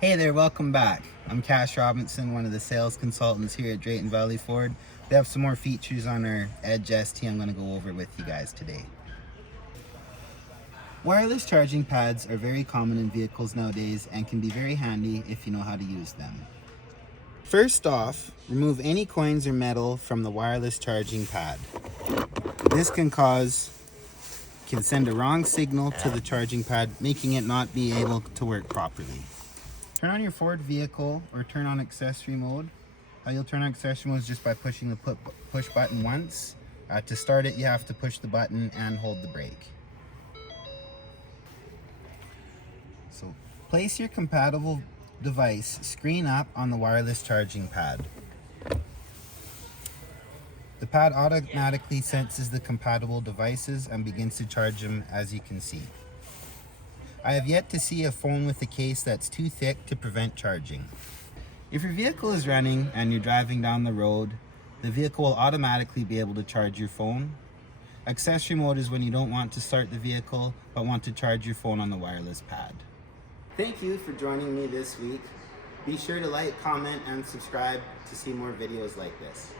Hey there, welcome back. I'm Cash Robinson, one of the sales consultants here at Drayton Valley Ford. We have some more features on our Edge ST I'm going to go over with you guys today. Wireless charging pads are very common in vehicles nowadays and can be very handy if you know how to use them. First off, remove any coins or metal from the wireless charging pad. This can send a wrong signal to the charging pad, making it not be able to work properly. Turn on your Ford vehicle or turn on accessory mode. You'll turn on accessory mode just by pushing the push button once. To start it, you have to push the button and hold the brake. So place your compatible device screen up on the wireless charging pad. The pad automatically senses the compatible devices and begins to charge them, as you can see. I have yet to see a phone with a case that's too thick to prevent charging. If your vehicle is running and you're driving down the road, the vehicle will automatically be able to charge your phone. Accessory mode is when you don't want to start the vehicle but want to charge your phone on the wireless pad. Thank you for joining me this week. Be sure to like, comment, and subscribe to see more videos like this.